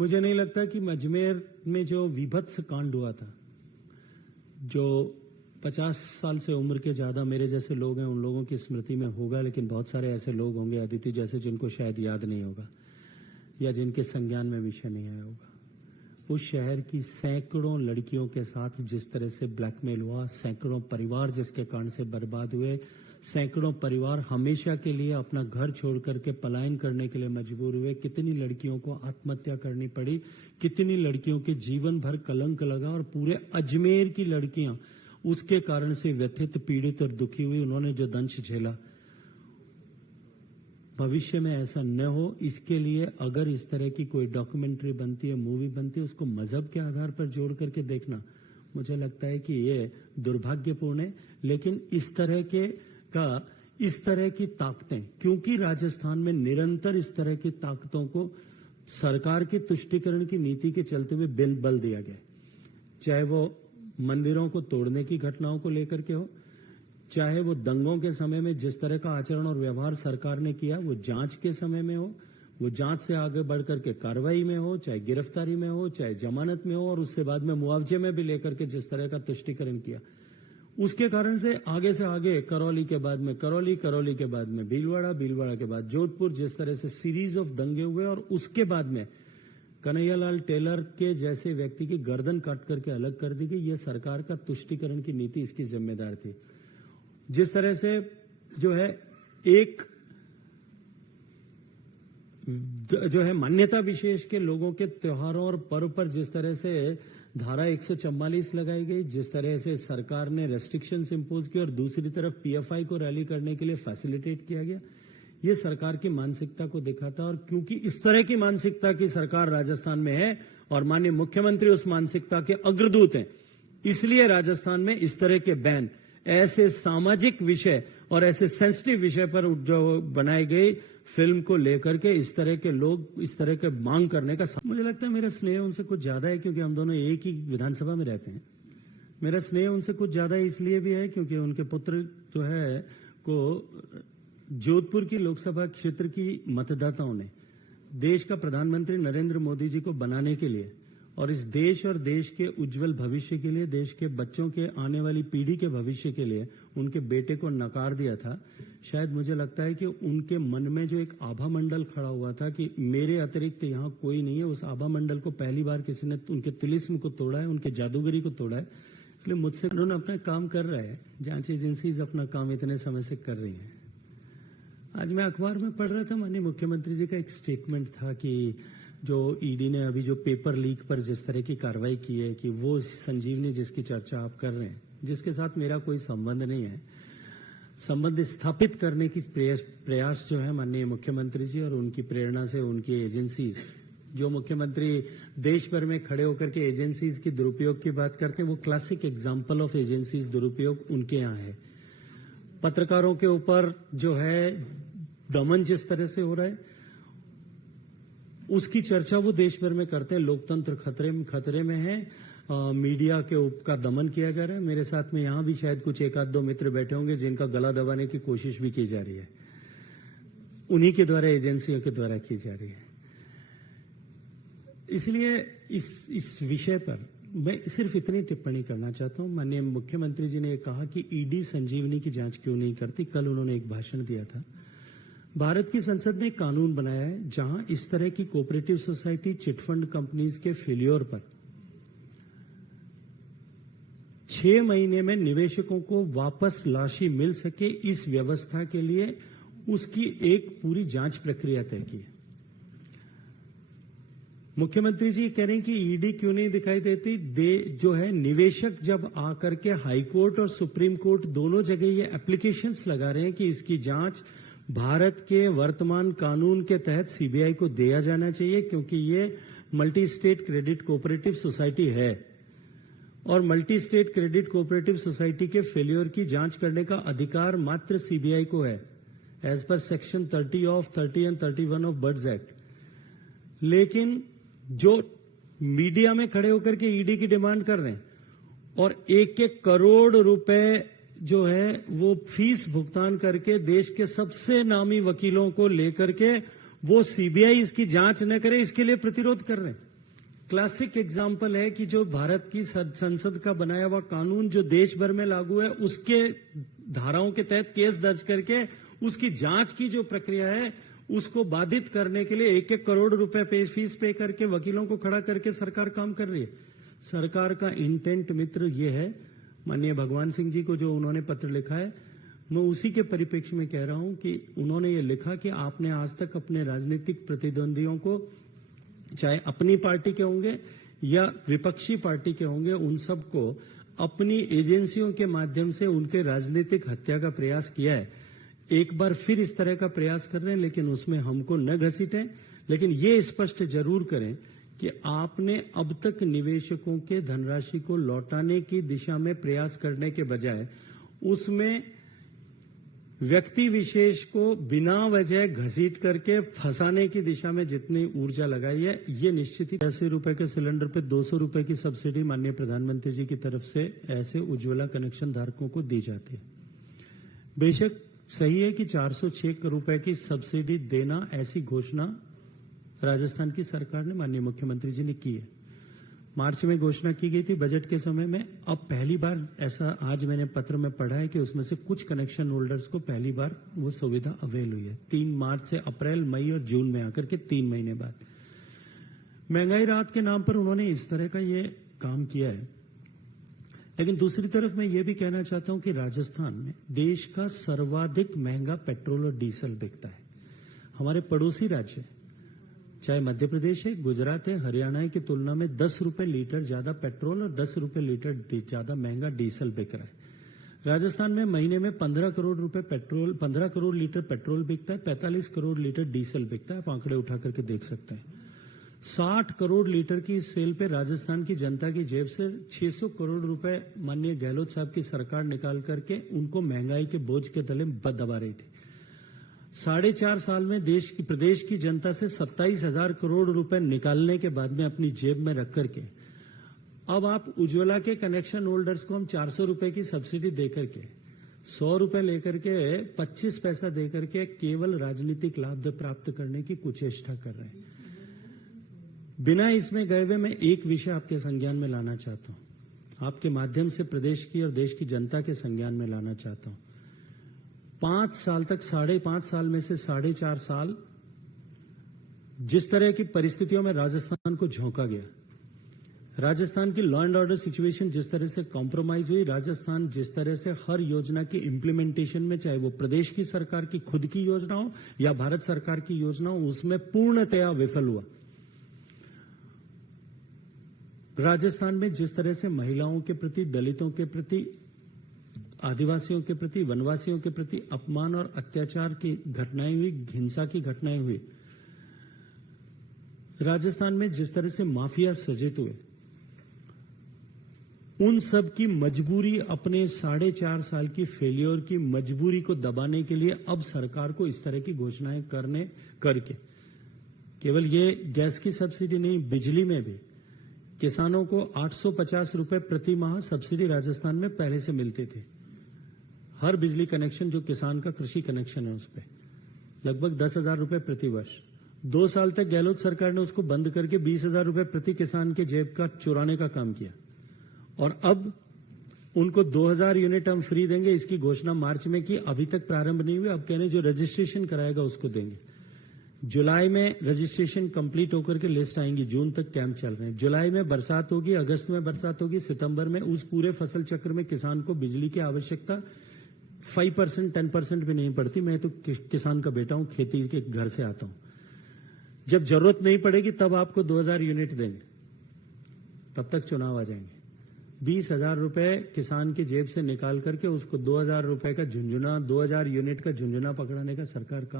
मुझे नहीं लगता कि अजमेर में जो विभत्स कांड हुआ था, जो 50 साल से उम्र के ज्यादा मेरे जैसे लोग हैं उन लोगों की स्मृति में होगा, लेकिन बहुत सारे ऐसे लोग होंगे अदिति जैसे जिनको शायद याद नहीं होगा या जिनके संज्ञान में विषय नहीं आया होगा। उस शहर की सैकड़ों लड़कियों के साथ जिस तरह से ब्लैकमेल हुआ, सैकड़ों परिवार जिसके कारण से बर्बाद हुए, सैकड़ों परिवार हमेशा के लिए अपना घर छोड़ करके पलायन करने के लिए मजबूर हुए, कितनी लड़कियों को आत्महत्या करनी पड़ी, कितनी लड़कियों के जीवन भर कलंक लगा और पूरे अजमेर की लड़कियां उसके कारण से व्यथित, पीड़ित और दुखी हुई। उन्होंने जो दंश झेला, भविष्य में ऐसा न हो इसके लिए अगर इस तरह की कोई डॉक्यूमेंट्री बनती है, मूवी बनती है, उसको मजहब के आधार पर जोड़ करके देखना मुझे लगता है कि ये दुर्भाग्यपूर्ण है। लेकिन इस तरह की ताकतें, क्योंकि राजस्थान में निरंतर इस तरह की ताकतों को सरकार की तुष्टीकरण की नीति के चलते हुए बल दिया गया, चाहे वो मंदिरों को तोड़ने की घटनाओं को लेकर के हो, चाहे वो दंगों के समय में जिस तरह का आचरण और व्यवहार सरकार ने किया वो जांच के समय में हो, वो जांच से आगे बढ़कर के कार्रवाई में हो, चाहे गिरफ्तारी में हो, चाहे जमानत में हो, और उससे बाद में मुआवजे में भी लेकर के जिस तरह का तुष्टीकरण किया, उसके कारण से आगे करौली के बाद में करौली के बाद में भीलवाड़ा के बाद जोधपुर, जिस तरह से सीरीज ऑफ दंगे हुए और उसके बाद में कन्हैयालाल टेलर के जैसे व्यक्ति की गर्दन काट करके अलग कर दी गई। यह सरकार का तुष्टीकरण की नीति इसकी जिम्मेदार थी। जिस तरह से जो है मान्यता विशेष के लोगों के त्योहारों और पर्व पर जिस तरह से धारा 144 लगाई गई, जिस तरह से सरकार ने रेस्ट्रिक्शंस इंपोज की और दूसरी तरफ पीएफआई को रैली करने के लिए फैसिलिटेट किया गया, ये सरकार की मानसिकता को दिखाता। और क्योंकि इस तरह की मानसिकता की सरकार राजस्थान में है और माननीय मुख्यमंत्री उस मानसिकता के अग्रदूत हैं, इसलिए राजस्थान में इस तरह के बैन ऐसे सामाजिक विषय और ऐसे सेंसिटिव विषय पर जो बनाई गई फिल्म को लेकर के इस तरह के लोग इस तरह के मांग करने का, मुझे लगता है मेरा स्नेह उनसे कुछ ज्यादा है क्योंकि हम दोनों एक ही विधानसभा में रहते हैं। मेरा स्नेह उनसे कुछ ज्यादा इसलिए भी है क्योंकि उनके पुत्र जो है को जोधपुर की लोकसभा क्षेत्र की मतदाताओं ने देश का प्रधानमंत्री नरेंद्र मोदी जी को बनाने के लिए और इस देश और देश के उज्जवल भविष्य के लिए, देश के बच्चों के आने वाली पीढ़ी के भविष्य के लिए उनके बेटे को नकार दिया था। शायद मुझे लगता है कि उनके मन में जो एक आभा मंडल खड़ा हुआ था कि मेरे अतिरिक्त यहाँ कोई नहीं है, उस आभा मंडल को पहली बार किसी ने उनके तिलिस्म को तोड़ा है, उनके जादूगरी को तोड़ा है। इसलिए मुझसे उन्होंने अपना काम कर रहा है, जांच एजेंसीज अपना काम इतने समय से कर रही है। आज मैं अखबार में पढ़ रहा था, माननीय मुख्यमंत्री जी का एक स्टेटमेंट था कि जो ईडी ने अभी जो पेपर लीक पर जिस तरह की कार्रवाई की है कि वो संजीवनी जिसकी चर्चा आप कर रहे हैं, जिसके साथ मेरा कोई संबंध नहीं है, संबंध स्थापित करने की प्रयास जो है माननीय मुख्यमंत्री जी और उनकी प्रेरणा से उनकी एजेंसीज, जो मुख्यमंत्री देश भर में खड़े होकर के एजेंसीज की दुरुपयोग की बात करते हैं, वो क्लासिक एग्जाम्पल ऑफ एजेंसीज दुरुपयोग उनके यहाँ है। पत्रकारों के ऊपर जो है दमन जिस तरह से हो रहा है उसकी चर्चा वो देश भर में करते हैं। लोकतंत्र खतरे में है, मीडिया के का दमन किया जा रहा है। मेरे साथ में यहां भी शायद कुछ एक आध दो मित्र बैठे होंगे जिनका गला दबाने की कोशिश भी की जा रही है, उन्हीं के द्वारा, एजेंसियों के द्वारा की जा रही है। इसलिए इस विषय पर मैं सिर्फ इतनी टिप्पणी करना चाहता हूं। माननीय मुख्यमंत्री जी ने कहा कि ईडी संजीवनी की जांच क्यों नहीं करती। कल उन्होंने एक भाषण दिया था। भारत की संसद ने एक कानून बनाया है जहां इस तरह की कोऑपरेटिव सोसाइटी, चिटफंड कंपनीज के फेलियर पर 6 महीने में निवेशकों को वापस राशि मिल सके, इस व्यवस्था के लिए उसकी एक पूरी जांच प्रक्रिया तय की है। मुख्यमंत्री जी कह रहे हैं कि ईडी क्यों नहीं दिखाई देती। जो है निवेशक जब आकर के हाईकोर्ट और सुप्रीम कोर्ट दोनों जगह ये एप्लीकेशंस लगा रहे हैं कि इसकी जांच भारत के वर्तमान कानून के तहत सीबीआई को दिया जाना चाहिए, क्योंकि ये multi state credit cooperative society है और multi state credit cooperative society के फेलियर की जांच करने का अधिकार मात्र सीबीआई को है, as per section 30 and 31 of birds act. लेकिन जो मीडिया में खड़े होकर के ईडी की डिमांड कर रहे हैं और 1-1 करोड़ रुपए जो है वो फीस भुगतान करके देश के सबसे नामी वकीलों को लेकर के वो सीबीआई इसकी जांच न करे, इसके लिए प्रतिरोध कर रहे हैं। क्लासिक एग्जाम्पल है कि जो भारत की संसद का बनाया हुआ कानून जो देश भर में लागू है, उसके धाराओं के तहत केस दर्ज करके उसकी जांच की जो प्रक्रिया है उसको बाधित करने के लिए 1-1 करोड़ रुपए फीस पे करके वकीलों को खड़ा करके सरकार काम कर रही है। सरकार का इंटेंट मित्र ये है, माननीय भगवान सिंह जी को जो उन्होंने पत्र लिखा है, मैं उसी के परिप्रेक्ष्य में कह रहा हूं कि उन्होंने ये लिखा कि आपने आज तक अपने राजनीतिक प्रतिद्वंदियों को, चाहे अपनी पार्टी के होंगे या विपक्षी पार्टी के होंगे, उन सबको अपनी एजेंसियों के माध्यम से उनके राजनीतिक हत्या का प्रयास किया है। एक बार फिर इस तरह का प्रयास कर रहे हैं, लेकिन उसमें हमको न घसीटें, लेकिन ये स्पष्ट जरूर करें कि आपने अब तक निवेशकों के धनराशि को लौटाने की दिशा में प्रयास करने के बजाय उसमें व्यक्ति विशेष को बिना वजह घसीट करके फंसाने की दिशा में जितनी ऊर्जा लगाई है, ये निश्चित ही 80 रुपए के सिलेंडर पे 200 रुपए की सब्सिडी माननीय प्रधानमंत्री जी की तरफ से ऐसे उज्ज्वला कनेक्शन धारकों को दी जाती है। बेशक सही है कि 406 रुपए की सब्सिडी देना, ऐसी घोषणा राजस्थान की सरकार ने, माननीय मुख्यमंत्री जी ने की है। मार्च में घोषणा की गई थी बजट के समय में। अब पहली बार ऐसा आज मैंने पत्र में पढ़ा है कि उसमें से कुछ कनेक्शन होल्डर्स को पहली बार वो सुविधा अवेल हुई है। 3 मार्च से अप्रैल, मई और जून में आकर के 3 महीने बाद। महंगाई राहत के नाम पर उन्होंने इस तरह का ये काम किया है। लेकिन दूसरी तरफ मैं ये भी कहना चाहता हूं कि राजस्थान में देश का सर्वाधिक महंगा पेट्रोल और डीजल बिकता है। हमारे पड़ोसी राज्य, चाहे मध्य प्रदेश है, गुजरात है, हरियाणा है, की तुलना में 10 रुपए लीटर ज्यादा पेट्रोल और 10 रुपए लीटर ज्यादा महंगा डीजल बिक रहा है। राजस्थान में महीने में 15 करोड़ लीटर पेट्रोल बिकता है, 45 करोड़ लीटर डीजल बिकता है। आप आंकड़े उठा करके देख सकते हैं। 60 करोड़ लीटर की सेल पे राजस्थान की जनता की जेब से 600 करोड़ रुपए माननीय गहलोत साहब की सरकार निकाल करके उनको महंगाई के बोझ के तले दबा रही थी। 4.5 साल में प्रदेश की जनता से 27,000 करोड़ रुपए निकालने के बाद में अपनी जेब में रख करके अब आप उज्ज्वला के कनेक्शन होल्डर्स को हम 400 रुपए की सब्सिडी देकर के 100 रुपए लेकर के 25 पैसा देकर के केवल राजनीतिक लाभ प्राप्त करने की कुचेष्टा कर रहे हैं। बिना इसमें गए हुए मैं एक विषय आपके संज्ञान में लाना चाहता हूं, आपके माध्यम से प्रदेश की और देश की जनता के संज्ञान में लाना चाहता हूं। 5 साल तक, 5.5 साल में से 4.5 साल जिस तरह की परिस्थितियों में राजस्थान को झोंका गया, राजस्थान की लॉ एंड ऑर्डर सिचुएशन जिस तरह से कॉम्प्रोमाइज हुई, राजस्थान जिस तरह से हर योजना की इंप्लीमेंटेशन में, चाहे वो प्रदेश की सरकार की खुद की योजना हो या भारत सरकार की योजना हो, उसमें पूर्णतया विफल हुआ। राजस्थान में जिस तरह से महिलाओं के प्रति, दलितों के प्रति, आदिवासियों के प्रति, वनवासियों के प्रति अपमान और अत्याचार की घटनाएं हुई, हिंसा की घटनाएं हुई, राजस्थान में जिस तरह से माफिया सजित हुए, उन सब की मजबूरी, अपने 4.5 साल की फेलियर की मजबूरी को दबाने के लिए अब सरकार को इस तरह की घोषणाएं करके केवल ये गैस की सब्सिडी नहीं, बिजली में भी किसानों को 850 रुपए प्रति माह सब्सिडी राजस्थान में पहले से मिलते थे। हर बिजली कनेक्शन जो किसान का कृषि कनेक्शन है उस पर लगभग 10,000 रुपए प्रति वर्ष। 2 साल तक गहलोत सरकार ने उसको बंद करके 20,000 रुपए प्रति किसान के जेब का चुराने का काम किया, और अब उनको 2,000 यूनिट हम फ्री देंगे, इसकी घोषणा मार्च में की, अभी तक प्रारंभ नहीं हुई। अब कह रहे जो रजिस्ट्रेशन कराएगा उसको देंगे। जुलाई में रजिस्ट्रेशन कंप्लीट होकर के लिस्ट आएंगी, जून तक कैंप चल रहे हैं। जुलाई में बरसात होगी, अगस्त में बरसात होगी, सितंबर में उस पूरे फसल चक्र में किसान को बिजली की आवश्यकता 5%, 10% भी नहीं पड़ती। मैं तो किसान का बेटा हूं, खेती के घर से आता हूं। जब जरूरत नहीं पड़ेगी तब आपको 2,000 यूनिट देंगे, तब तक चुनाव आ जाएंगे। 20,000 रुपए किसान की जेब से निकाल करके उसको 2,000 रुपए का झुंझुना, 2,000 यूनिट का झुंझुना पकड़ाने का सरकार काम